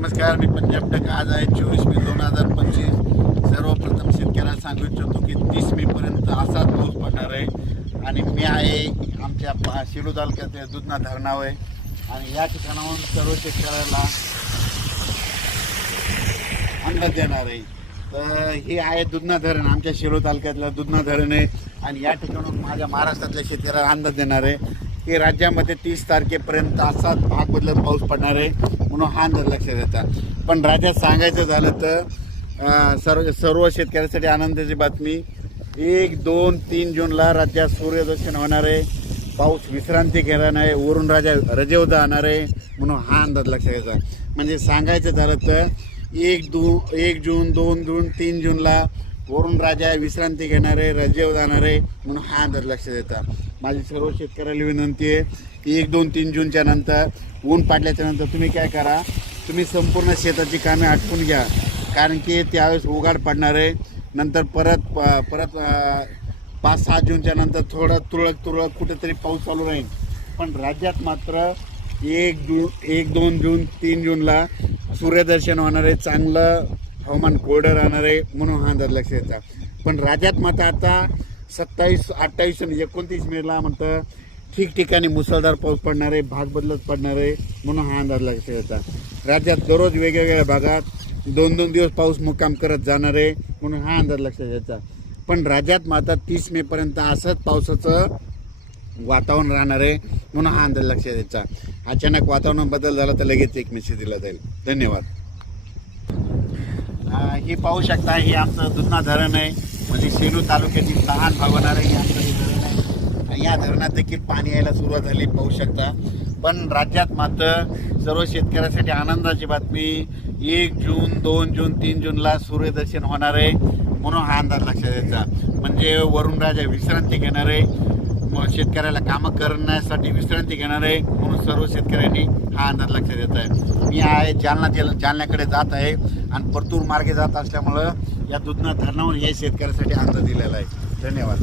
नमस्कार, मी पंजाब टक. आज आहे 24 मे 2025. सर्वप्रथम शेतकऱ्याला सांगू इच्छितो की 30 मे पर्यंत असाच पाऊस पडणार आहे. आणि मी आहे आमच्या शिरूर तालुक्याच्या दुधना धरणावर आहे. आणि या ठिकाणाहून सर्व शेतकऱ्याला अंदाज देणार आहे. तर हे आहे दुधना धरण, आमच्या शिरूर तालुक्यातलं दुधना धरण आहे. आणि या ठिकाणून माझ्या महाराष्ट्रातल्या शेतकऱ्याला अंदाज देणार आहे की राज्यामध्ये 30 तारखेपर्यंत असाच भाग बदलत पाऊस पडणार आहे, म्हणून हा अंदाज लक्षात येतात. पण राज्यात सांगायचं झालं तर सर्व शेतकऱ्यांसाठी आनंदाची बातमी, 1, 2, 3 जूनला राज्यात सूर्यदर्शन होणार आहे. पाऊस विश्रांती घेणार आहे, वरून रजेवर जाणार आहे, म्हणून हा अंदाज लक्षात येतात. म्हणजे सांगायचं झालं तर 1 जून, 2 जून, 3 जूनला वरून राजा विश्रांती घेणार आहे, रजेवर जाणार आहे, म्हणून हा अंदाज लक्षात येतात. माझी सर्व शेतकऱ्याला विनंती आहे की 1, 2, 3 जूनच्या नंतर ऊन पाडल्याच्या नंतर तुम्ही काय करा, तुम्ही संपूर्ण शेताची कामे आटपून घ्या. कारण की त्यावेळेस उघाड पडणार आहे. नंतर परत 5-6 जूनच्या नंतर थोडं तुरळक कुठेतरी पाऊस चालू राहील. पण राज्यात मात्र 1, 2 जून, 3 जूनला सूर्यदर्शन होणार आहे, चांगलं हवामान कोरडं राहणार आहे, म्हणून हा अंदाज लक्षात येतात. पण राज्यात मात्र आता 27, 28 आणि 29 मेला म्हणतं ठिकठिकाणी मुसळधार पाऊस पडणार आहे, भाग बदलत पडणार आहे, म्हणून हा अंदाज लक्षात येतात. राज्यात दररोज वेगवेगळ्या भागात 2-2 दिवस पाऊस मुक्काम करत जाणार आहे, म्हणून हा अंदाज लक्षात येतात. पण राज्यात मात्र 30 मे पर्यंत असंच पावसाचं वातावरण राहणार आहे, म्हणून हा अंदाज लक्षात येतात. अचानक वातावरण बदल झाला तर लगेच एक मेसेज दिला जाईल. धन्यवाद. ही पाहू शकता, हे आमचं दुधना धरण आहे. म्हणजे सेलू तालुक्यातील लहान भाग होणार आहे, आमचं हे धरण आहे. या धरणात देखील पाणी यायला सुरुवात झाली, पाहू शकता. पण राज्यात मात्र सर्व शेतकऱ्यांसाठी आनंदाची बातमी, 1 जून, 2 जून, 3 जूनला सूर्यदर्शन होणार आहे, म्हणून हा अंदाज लक्षात यायचा. म्हणजे वरून राजा विश्रांती घेणार आहे, शेतकऱ्याला कामं करण्यासाठी विश्रांती घेणार आहे, म्हणून सर्व शेतकऱ्यांनी हा अंदाज लक्षात येत आहे. मी आहे जालन्याकडे जात आहे आणि परतूर मार्गे जात असल्यामुळं या दुधना धरणावर या शेतकऱ्यासाठी अंदाज दिलेला आहे. धन्यवाद.